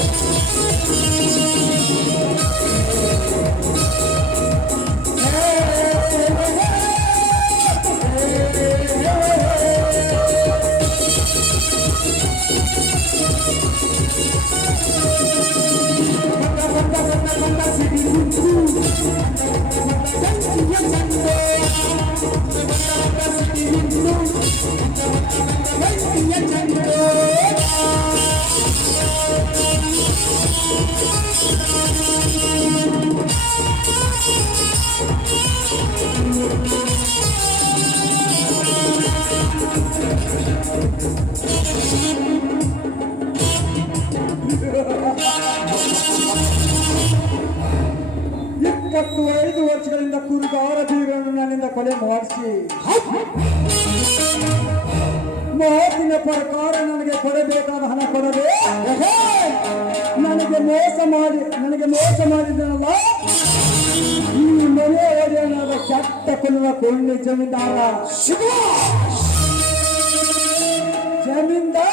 Música ಇಪ್ಪತ್ತು ಐದು ವರ್ಷಗಳಿಂದ ಕುರುಗಾರ ಬೀರನ್ನು ನನ್ನಿಂದ ಕೊಲೆ ಮಾಡಿಸಿ. ಮಾತಿನ ಪ್ರಕಾರ ನನಗೆ ಕೊಡಬೇಕಾದ ಹಣ ಕೊಡದೆ ನನಗೆ ಮೋಸ ಮಾಡಿ, ನನಗೆ ಮೋಸ ಮಾಡಿದನಲ್ಲ? ಈ ಮನೆ ಒಡೆಯನಾದ ಕೆಟ್ಟ ಕೊಲ್ಲುವ ಕೊಳ್ಳಿ ಜಮೀನ್ದಾರ. ಜಮೀನ್ದಾರ!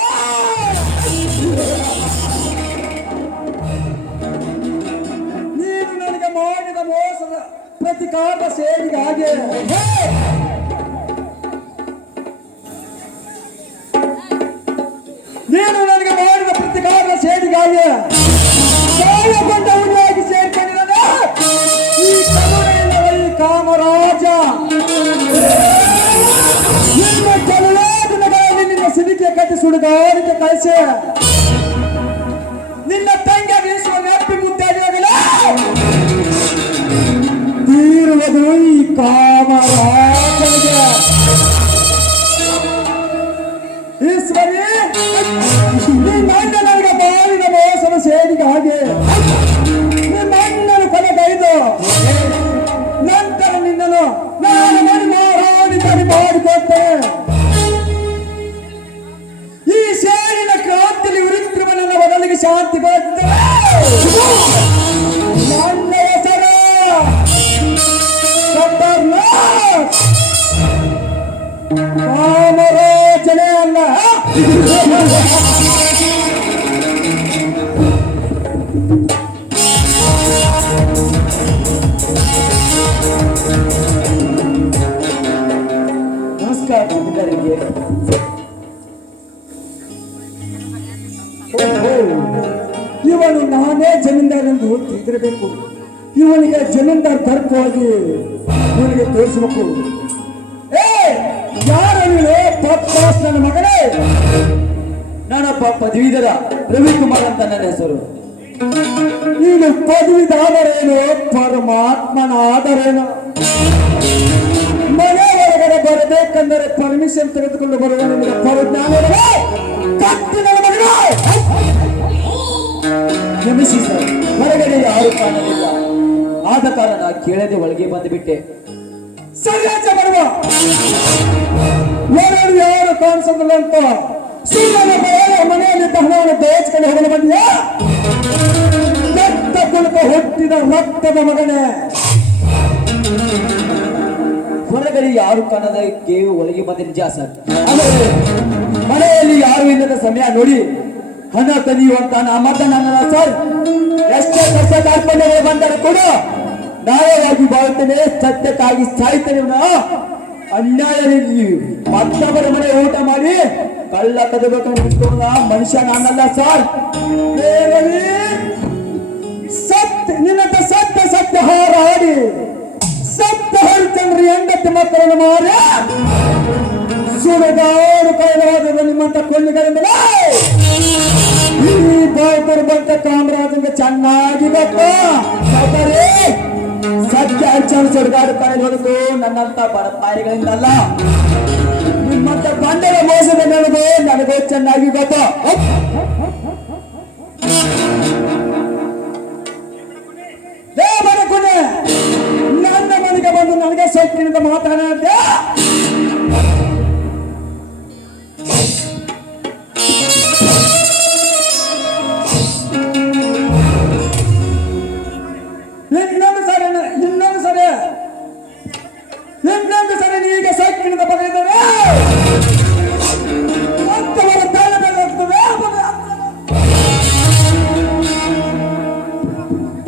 ನೀನು ನನಗೆ ಮಾಡಿದ ಮೋಸದ ಪ್ರತಿಕಾರ ಸೇರಿಗಾಗಿ ನೀನು ನನಗೆ ಮಾಡಿದ ಪ್ರತಿಕಾರ ಸೇರಿಗಾಗಿ ಗಾಯಗೊಂಡವನಾಗಿ ಸೇರ್ಕೊಂಡಿದ್ದಾನೆ ಈ ಕರುಣೆಯಿಂದ ಈ ಕಾಮರಾಜ. ನಿನ್ನ ಕೆಲವೇ ದಿನಗಳಲ್ಲಿ ನಿನ್ನ ಸಿದಿಕೆ ಕಟ್ಟಿ ಸುಡುಗಾರಿಕೆ ಕಳಿಸಿ. ನಿನ್ನ ತಂಗೆ ಬೀಸುವ ನೆಪ್ಪಿ ಮುದ್ದಾಡಿಯಾಗಲೇ ತೀರುವುದು ಈ ಕಾಮರಾಜನಿಗೆ. ಈಶ್ವರಿ ನನಗೆ ಬಾಳಿನ ಮೋಸದ ಇವನು ನಾನೇ ಜಮೀನ್ದಾರಂದು ತಿಳಿದಿರಬೇಕು ಇವನಿಗೆ ಜಮೀನ್ದಾರ್ ತರ್ಕವಾಗಿ ಇವನಿಗೆ ತೋರಿಸಬೇಕು. ಏ, ಯಾರು ಪಪ್ಪಾಸ್ ನನ್ನ ಮಗನೇ. ನಾನೊಬ್ಬ ಪದವೀಧರ, ರವಿಕುಮಾರ್ ಅಂತ ನನ್ನ ಹೆಸರು. ನೀನು ಪದವಿದಾದರೇನು ಪರಮಾತ್ಮನಾದರೇನು ಬರಬೇಕೆಂದರೆ ಪರ್ಮಿಷನ್ ತೆಗೆದುಕೊಂಡು ಬರುವ ಸರ್. ಹೊರಗಡೆ ಯಾರು ಆದ ಕಾರಣ ಕೇಳದೆ ಒಳಗೆ ಬಂದುಬಿಟ್ಟೆ. ಯಾರು ಕಾಣಿಸೋದಿಲ್ಲ ಮನೆಯಲ್ಲಿ ಬಹಳ ದೋಚ್ಕೊಂಡು ಹೋಗಲು ಬಂದಿಯಾ? ರಕ್ತ ಹುಟ್ಟಿದ ರಕ್ತದ ಮಗನೇ. ಯಾರು ಕಾಣದ ಕೇವು ಒಳಗೆ ಬಂದ ನಿಜ ಸರ್? ಮನೆಯಲ್ಲಿ ಯಾರು ಇಲ್ಲದ ಸಮಯ ನೋಡಿ, ಹಣ ತನಿಯುವಂತ ನಾ ನನ್ನ ಸರ್. ಎಷ್ಟೇ ಕಷ್ಟ ಕಾರ್ಪಣ್ಯಗಳು ಬಂದರೂ ಕೂಡ ನ್ಯಾಯವಾಗಿ ಬಾಳುತ್ತೇನೆ, ಸತ್ಯಕ್ಕಾಗಿ ಸಾಯ್ತೇನೆ ಅನ್ಯಾಯ ಮತ್ತೊಬ್ಬರ ಮನೆ ಊಟ ಮಾಡಿ ಕಳ್ಳ ಕದಬೇಕು ಮನುಷ್ಯ ನಾನಲ್ಲ ಸರ್. ಸತ್ಯ ನಿನ್ನ ಸತ್ಯ ಸತ್ಯ ಹಾರಾಡಿ, ಸತ್ಯ ಹರಿಚಂದ್ರ ಹೆಂಡತಿ ಮಕ್ಕಳನ್ನು ಮಾರಿ ಸುಡಗಾಡು ಕೈಲಾದ ನಿಮ್ಮಂತ ಕೊಂಡಿಗಳಿಂದಲೇ ಈ ಬಾಯ್ಕರು ಬಂತ ಕಾಮರಾಜಂಗೆ ಚೆನ್ನಾಗಿ ಗೊತ್ತು. ಸತ್ಯ ಹರಿಚಂದ್ರ ಸುಡುಗಾಡು ಕಳೆದೊಂದು ನನ್ನಂತ ಬಡಪಾಯಿಗಳಿಂದಲ್ಲ ನಿಮ್ಮಂತ ಗಂಡನ ಮೋಸದ ನನಗೆ ನನಗೆ ಚೆನ್ನಾಗಿ ಗೊತ್ತು. ಸೊಕ್ಕಿನಿಂದ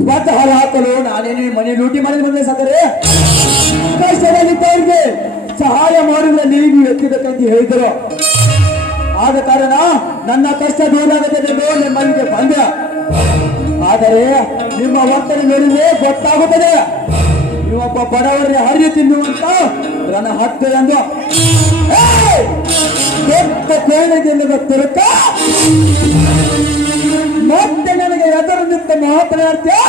ನಾನೇ ಲೂಟಿ ಮಾಡಿ ಬಂದೆ ಸಾಕರೆ. ಕಷ್ಟದಲ್ಲಿದ್ದವ್ರಿಗೆ ಸಹಾಯ ಮಾಡಿದ್ರೆ ನೀವು ಎತ್ತಿದ್ದಕ್ಕಂತ ಹೇಳಿದರು. ಆದ ಕಾರಣ ನನ್ನ ಕಷ್ಟ ದೂರ ಆಗುತ್ತೆ ಬೇರೆ ನಿಮ್ಮಲ್ಲಿಗೆ ಬಂದೆ. ಆದರೆ ನಿಮ್ಮ ವರ್ತನೆ ನೋಡಿದ್ರೆ ಗೊತ್ತಾಗುತ್ತದೆ. ನೀವೊಬ್ಬ ಬಡವರಿಗೆ ಹರಿದು ತಿನ್ನುವಂತ ನನ್ನ ಹತ್ತೆ ಎಂದು! ದೊಡ್ಡ ಕೋಣೆಗೆಲ್ಲದ ತಿರುಕ. ಮತ್ತೆ ಮಾತನಾಡ್ತೀಯ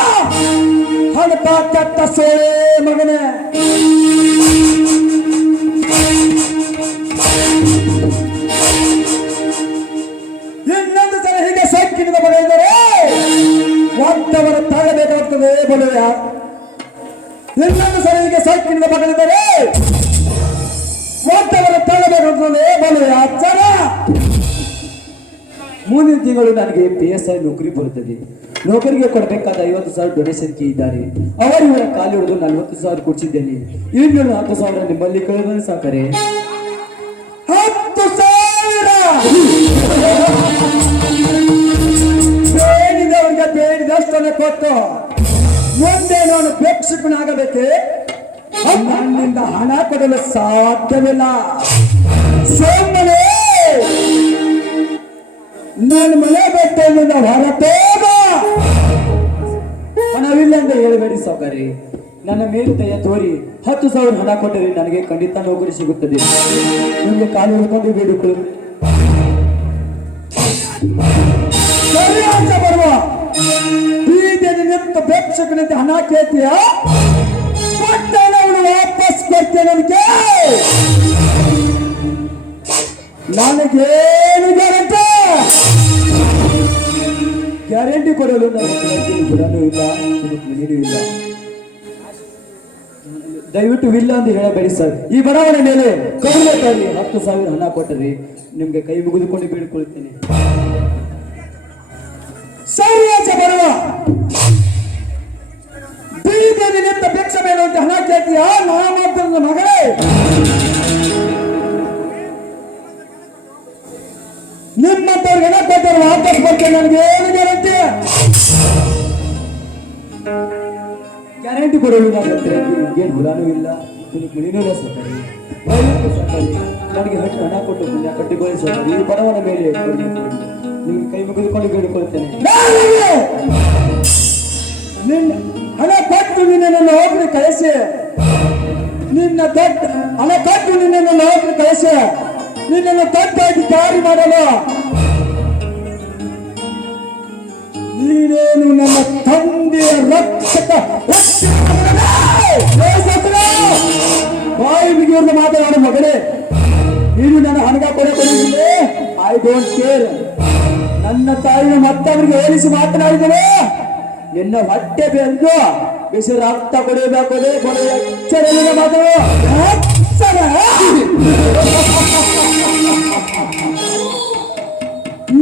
ಹಣತ ಕೆಟ್ಟ ಸೋಳೆ ಮಗನೇ. ಇನ್ನೊಂದು ಸಲ ಹೀಗೆ ಮಗ ಬರೆದರೆ ಒತ್ತವರ ತಾಳಬೇಕಾಗ್ತದೆ ಬಲುಯ ಇನ್ನೊಂದು ಸಲ ಹೀಗೆ ಸಕ್ಕಿನಿಂದ ಬರೆದರೆ ಒತ್ತವರ ತಾಳಬೇಕಾಗ್ತದೆ ಬಲೆಯ ಮುಂದಿನ ತಿಂಗಳು ನನಗೆ ಪಿ ಎಸ್ ಐ ನೌಕರಿ ಬರುತ್ತದೆ. ನೌಕರಿಗೆ ಕೊಡಬೇಕಾದ ಐವತ್ತು ಸಾವಿರ ಡೊನೇಷನ್ ಕೀ ಇದ್ದಾರೆ. ಅವರು ಇವರ ಕಾಲಿ ಹಿಡಿದು ನಲ್ವತ್ತು ಸಾವಿರ ಕೊಡಿಸಿದ್ದೇನೆ. ಇನ್ನೂರ ಹತ್ತು ಸಾವಿರ ನಿಮ್ಮಲ್ಲಿ ಕಳೆದರೆ ಸಾಕರೆ? ಹತ್ತು ಸಾವಿರ! ಬೇಡಿದವರಿಗೆ ಬೇಡಿದಷ್ಟನ್ನು ಕೊಟ್ಟು ಮುಂದೆ ನಾನು ಪ್ರೇಕ್ಷಕನಾಗಬೇಕೆ ನನ್ನಿಂದ ಹಣ ಕೊಡಲು ಸಾಧ್ಯವಿಲ್ಲ. ಸೋಮನೆ ನನ್ನ ಮನೆ ಬೆಟ್ಟದಿಂದ ಹೊರಟೋಗ ಹಣವಿಲ್ಲ ಅಂತ ಹೇಳಬೇಡಿ ಸೌಕರಿ ನನ್ನ ಮೇಲೆ ದಯ ತೋರಿ, ಹತ್ತು ಸಾವಿರ ಹಣ ಕೊಟ್ಟರೆ ನನಗೆ ಖಂಡಿತ ನೌಕರಿ ಸಿಗುತ್ತದೆ. ನಿಮಗೆ ಕಾಲು ಹಿಡ್ಕೊಂಡು ಬೇಡಿಕೊಳ್ಳಿ. ನಿಂತು ಪ್ರೇಕ್ಷಕನಂತೆ ಹಣ ಕೇಳ್ತೀಯ? ವಾಪಸ್ ಕೊಡ್ತೇನೆ ನನಗೆ ನನಗೇನು ಗ್ಯಾರಂಟಿ ಕೊಡಲು ಇಲ್ಲ. ಮನೆಯೂ ಇಲ್ಲ ದಯವಿಟ್ಟು ಇಲ್ಲ ಅಂತ ಹೇಳಬೇಡಿ ಸರ್. ಈ ಬಡಾವಣೆ ಮೇಲೆ ಕಬಲಕ್ಕಾಗಿ ಹತ್ತು ಸಾವಿರ ಹಣ ಕೊಟ್ಟರಿ ನಿಮ್ಗೆ ಕೈ ಮುಗಿದುಕೊಂಡು ಬೇಡಿಕೊಳ್ತೇನೆ ಸರಿಯಾಚ ಬರುವ. ಬೀದಿಯಲ್ಲಿ ನಿಂತ ಭಿಕ್ಷ ಅಂತ ಹಣ ಕೇಳ್ತೀಯ? ನಾಮಾತ್ರದ ಮಗಳೇ. ಕೊಟ್ಟರು ವಾಪಸ್ ಬರ್ತೇನೆ. ನನಗೆ ಏನು ಗ್ಯಾರಂಟಿ ಗ್ಯಾರಂಟಿ ಕೊಡಲು ನಾನು ಏನು ಗುಲಾನು ಇಲ್ಲ? ನಿನಗೆ ಮಣಿನೂ ಇಲ್ಲ ಸರ್ಕಾರಿ? ದಯವಿಟ್ಟು ಸರ್ಕಾರಿ? ನನಗೆ ಹಣ ಹಣ ಕೊಟ್ಟು ಕಟ್ಟಿ ಕಟ್ಟಿಕೊಳ್ಳಿ ಸರ್ಕಾರಿ. ಈ ಬಡವನ ಮೇಲೆ. ನಿಮಗೆ ಕೈ ಮುಗಿದುಕೊಂಡು ಬೇಡಿಕೊಳ್ತೇನೆ ನಿನ್ನ ಹಣ ಕೊಟ್ಟು ನಿನ್ನನ್ನು ಹೋಗ್ರಿ ಕಳಿಸಿ. ನಿನ್ನ ದೊಡ್ಡ ಹಣ ಕೊಟ್ಟು ನಿನ್ನನ್ನು ಹೋಗ್ರಿ ಕಳಿಸಿ. ನಿನ್ನನ್ನು ದೊಡ್ಡಾಗಿ ದಾರಿ ಮಾಡಲು ನೀನೇನು ನನ್ನ ತಂದೆಯ ರಕ್ಷಕ! ಬಾಯಿ ಬಿಗಿಯವ್ರನ್ನ ಮಾತನಾಡು ಮಗನೇ. ನೀನು ನನ್ನ ಹಣಗ ಕೊಡೆ ಕೊಡಿದ್ರೆ ಐ ಡೋಂಟ್ ಕೇರ್ ನನ್ನ ತಾಯಿನ ಮತ್ತವರಿಗೆ ಹೋಲಿಸಿ ಮಾತನಾಡಿದರೆ ನಿನ್ನ ಹೊಟ್ಟೆ ಬೆಂದು ಬಿಸಿ ರಕ್ತ ಕೊಡಬೇಕು ಎಚ್ಚರ!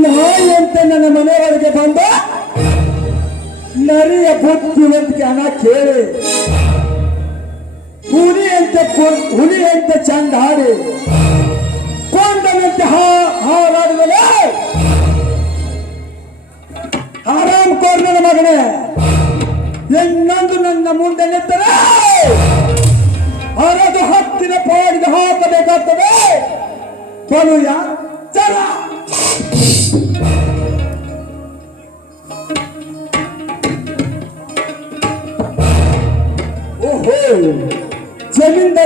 ನಾಯಿ ಅಂತ ನನ್ನ ಮನೆಯೊಳಗೆ ಬಂದ ನರಿಯ ಬುದ್ಧಿವಂತಿಕೆ ಹಣ ಕೇಳಿ ಹುಲಿ ಅಂತ ಕೊ- ಹುಲಿ ಅಂತ ಚಂದ ಹಾಡಿ ಕೊಂಡನಂತೆ ಹಾ- ಹಾರಾಡಿದರೆ ಆರಾಮ್ ಕೋರ್ನನ ಮಗನೇ ಇನ್ನೊಂದು ನನ್ನ ಮುಂದೆ ನಿಂತರೆ ಹರದು ಹತ್ತಿನ ಪಾಡಿಗೆ ಹಾಕಬೇಕಾಗ್ತದೆ ಬಲು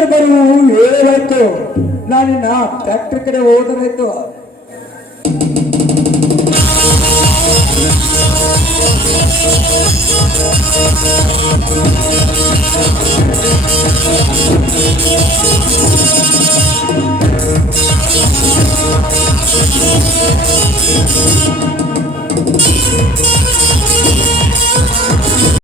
ಸಂದರ್ಭನು ಹೇಳಬೇಕು. ನಾನಿನ್ನ ಫ್ಯಾಕ್ಟ್ರಿ ಕಡೆ ಹೋದರಾಯ್ತು